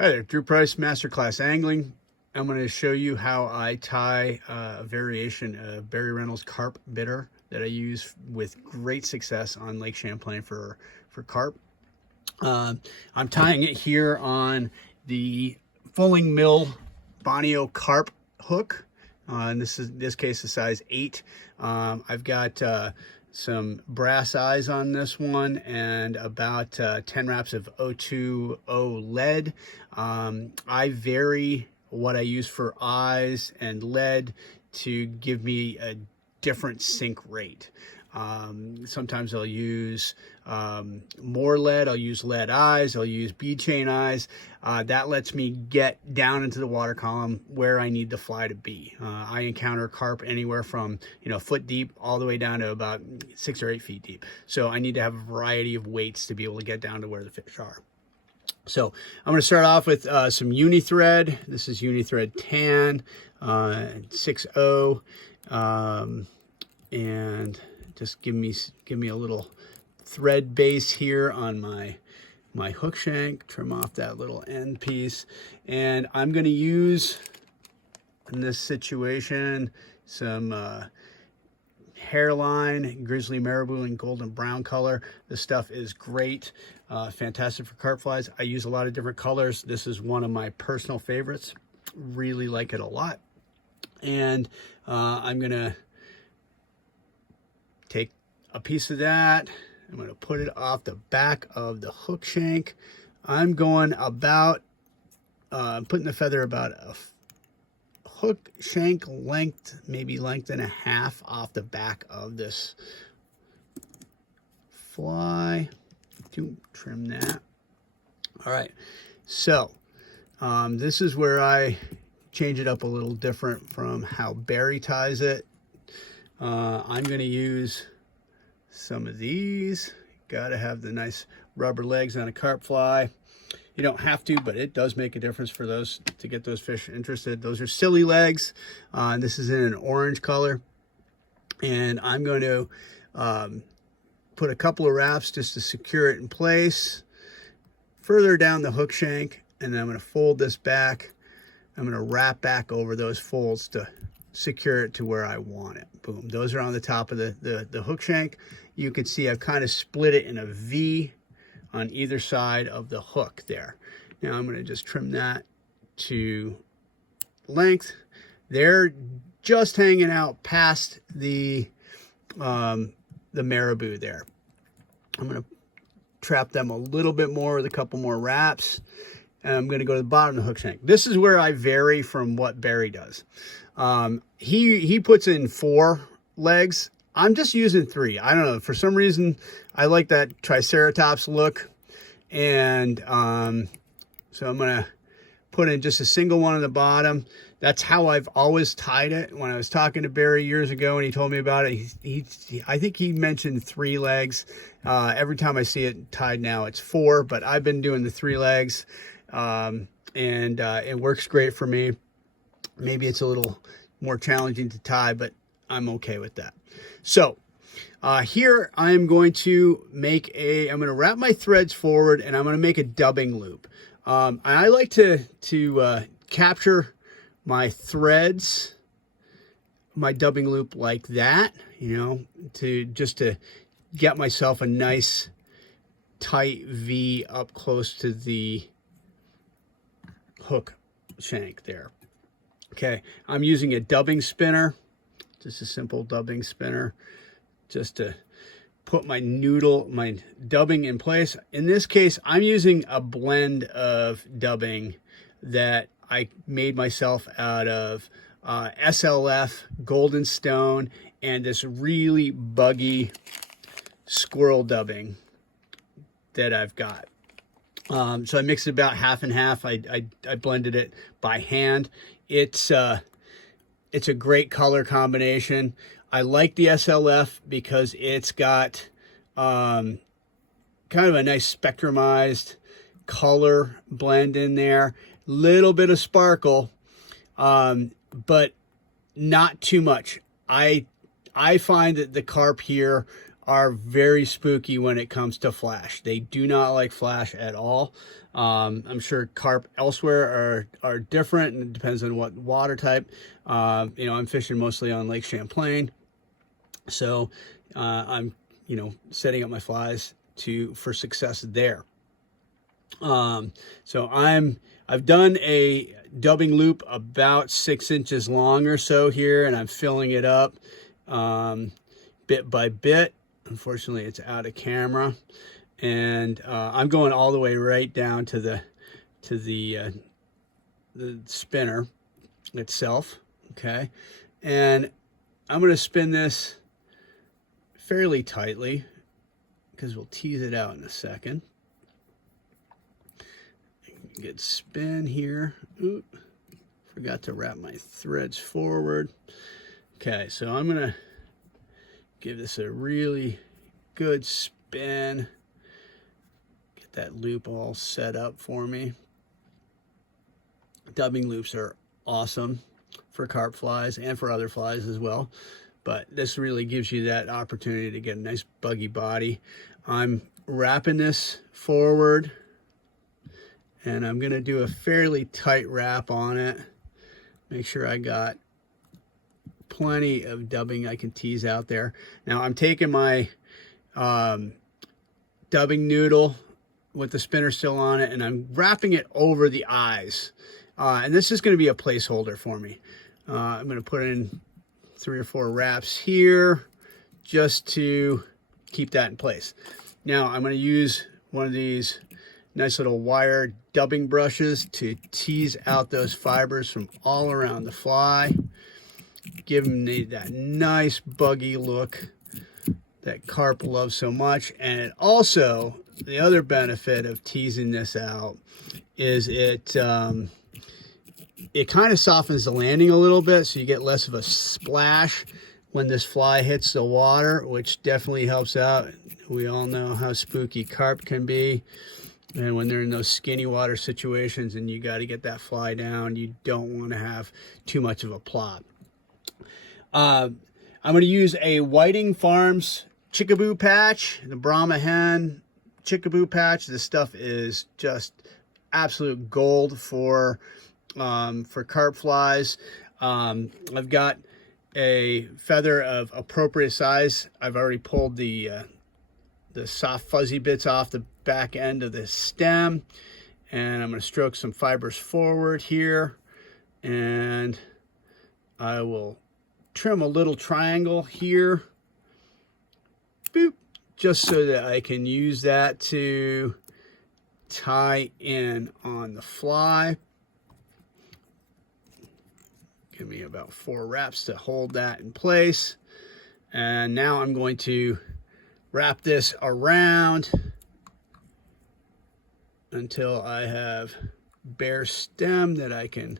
Hi there, Drew Price, Masterclass Angling. I'm going to show you how I tie a variation of Barry Reynolds carp bitter that I use with great success on Lake Champlain for carp. I'm tying it here on the Fulling Mill Bonio carp hook. And this case is size 8. I've got some brass eyes on this one and about 10 wraps of 020 lead. I vary what I use for eyes and lead to give me a different sink rate. Sometimes I'll use more lead. I'll use lead eyes. I'll use bead chain eyes. That lets me get down into the water column where I need the fly to be. I encounter carp anywhere from foot deep all the way down to about 6 or 8 feet deep. So I need to have a variety of weights to be able to get down to where the fish are. So I'm going to start off with some uni thread. This is uni thread tan 6.0, and just give me a little thread base here on my hook shank. Trim off that little end piece, and I'm going to use in this situation some hairline grizzly marabou in golden brown color. This stuff is great, fantastic for carp flies. I use a lot of different colors. This is one of my personal favorites. Really like it a lot. And I'm gonna take a piece of that. I'm going to put it off the back of the hook shank. I'm going about putting the feather about a hook shank length, maybe length and a half off the back of this fly. Trim that. All right, so this is where I change it up a little different from how Barry ties it. I'm going to use some of these. Got to have the nice rubber legs on a carp fly. You don't have to, but it does make a difference for those to get those fish interested. Those are silly legs. This is in an orange color, and I'm going to put a couple of wraps just to secure it in place further down the hook shank, and then I'm going to fold this back. I'm going to wrap back over those folds to secure it to where I want it. Boom. Those are on the top of the hook shank. You can see I've kind of split it in a V on either side of the hook there. Now I'm going to just trim that to length. They're just hanging out past the marabou there. I'm going to trap them a little bit more with a couple more wraps. And I'm going to go to the bottom of the hook shank. This is where I vary from what Barry does. He puts in 4 legs. I'm just using 3. I don't know. For some reason, I like that triceratops look. And so I'm going to put in just a single one on the bottom. That's how I've always tied it. When I was talking to Barry years ago and he told me about it, I think he mentioned 3 legs. Every time I see it tied now, it's 4. But I've been doing the 3 legs. And it works great for me. Maybe it's a little more challenging to tie, but I'm okay with that. So here I'm going to I'm going to wrap my threads forward, and I'm going to make a dubbing loop. I like to capture my threads, my dubbing loop like that, to get myself a nice tight V up close to the hook shank there. Okay, I'm using a dubbing spinner, just a simple dubbing spinner, just to put my dubbing in place. In this case, I'm using a blend of dubbing that I made myself out of SLF, Golden Stone, and this really buggy squirrel dubbing that I've got. So I mixed it about half and half. I blended it by hand. It's a great color combination. I like the SLF because it's got kind of a nice spectrumized color blend in there. Little bit of sparkle, but not too much. I find that the carp here are very spooky when it comes to flash. They do not like flash at all. I'm sure carp elsewhere are different, and it depends on what water type. You know, I'm fishing mostly on Lake Champlain, so I'm, you know, setting up my flies for success there. So I've done a dubbing loop about 6 inches long or so here, and I'm filling it up bit by bit. Unfortunately, it's out of camera, and I'm going all the way right down to the spinner itself. Okay, and I'm going to spin this fairly tightly because we'll tease it out in a second. Good spin here. Ooh, forgot to wrap my threads forward. Okay, so I'm gonna give this a really good spin. Get that loop all set up for me. Dubbing loops are awesome for carp flies and for other flies as well, but this really gives you that opportunity to get a nice buggy body. I'm wrapping this forward, and I'm going to do a fairly tight wrap on it. Make sure I got plenty of dubbing I can tease out there. Now I'm taking my dubbing noodle with the spinner still on it, and I'm wrapping it over the eyes. And this is going to be a placeholder for me. I'm going to put in 3 or 4 wraps here just to keep that in place. Now I'm going to use one of these nice little wire dubbing brushes to tease out those fibers from all around the fly. Give them that nice buggy look that carp loves so much. And it also, the other benefit of teasing this out is it kind of softens the landing a little bit, so you get less of a splash when this fly hits the water, which definitely helps out. We all know how spooky carp can be. And when they're in those skinny water situations and you got to get that fly down, you don't want to have too much of a plop. I'm going to use a Whiting Farms chickaboo patch, the Brahma hen chickaboo patch. This stuff is just absolute gold for carp flies. I've got a feather of appropriate size. I've already pulled the soft fuzzy bits off the back end of the stem, and I'm going to stroke some fibers forward here, and I will trim a little triangle here, boop, just so that I can use that to tie in on the fly. Give me about 4 wraps to hold that in place. And now I'm going to wrap this around until I have bare stem that I can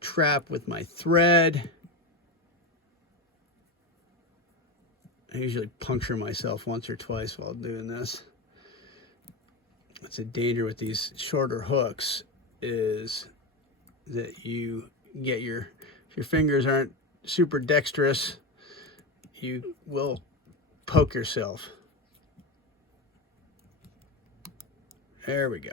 trap with my thread. I usually puncture myself once or twice while doing this. That's a danger with these shorter hooks, is that you get if your fingers aren't super dexterous, you will poke yourself. There we go.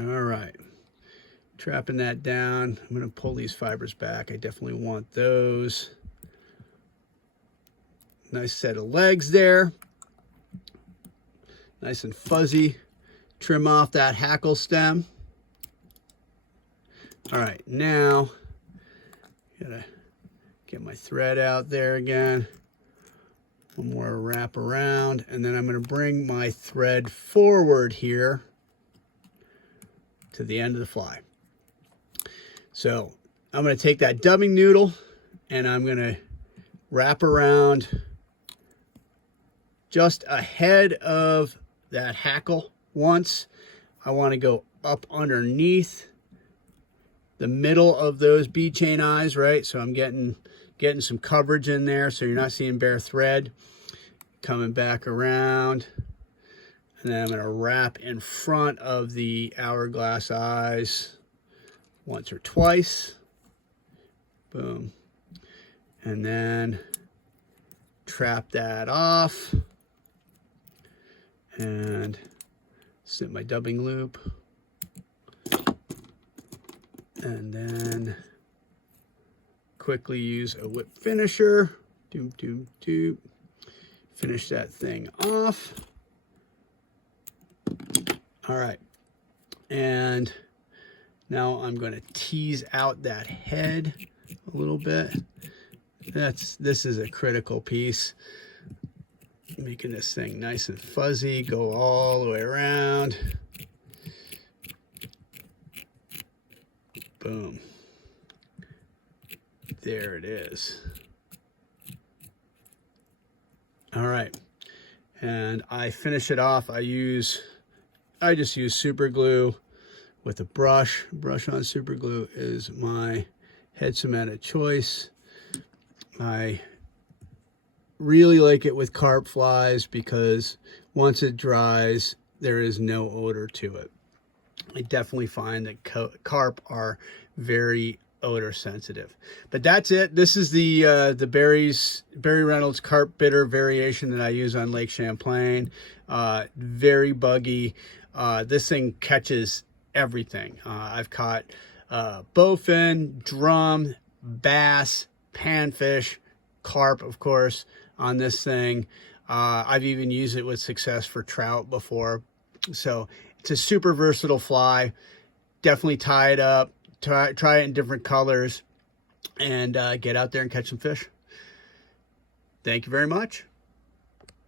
All right, trapping that down. I'm going to pull these fibers back. I definitely want those. Nice set of legs there. Nice and fuzzy. Trim off that hackle stem. All right, now gotta get my thread out there again. One more wrap around, and then I'm going to bring my thread forward here to the end of the fly. So I'm going to take that dubbing noodle and I'm going to wrap around just ahead of that hackle once. I want to go up underneath the middle of those bead chain eyes, right? So I'm getting some coverage in there so you're not seeing bare thread. Coming back around, and then I'm going to wrap in front of the hourglass eyes once or twice. Boom. And then trap that off. And snip my dubbing loop. And then quickly use a whip finisher. Doom, doom, doom. Finish that thing off. All right. And now I'm going to tease out that head a little bit. This is a critical piece. Making this thing nice and fuzzy, go all the way around. Boom. There it is. All right. And I finish it off. I just use super glue with a brush. Brush on super glue is my head cement of choice. I really like it with carp flies because once it dries, there is no odor to it. I definitely find that carp are very odor sensitive. But that's it. This is the Barry Reynolds carp bitter variation that I use on Lake Champlain. Very buggy. This thing catches everything. I've caught bowfin, drum, bass, panfish, carp, of course, on this thing. I've even used it with success for trout before. So it's a super versatile fly. Definitely tie it up, try it in different colors, and get out there and catch some fish. Thank you very much.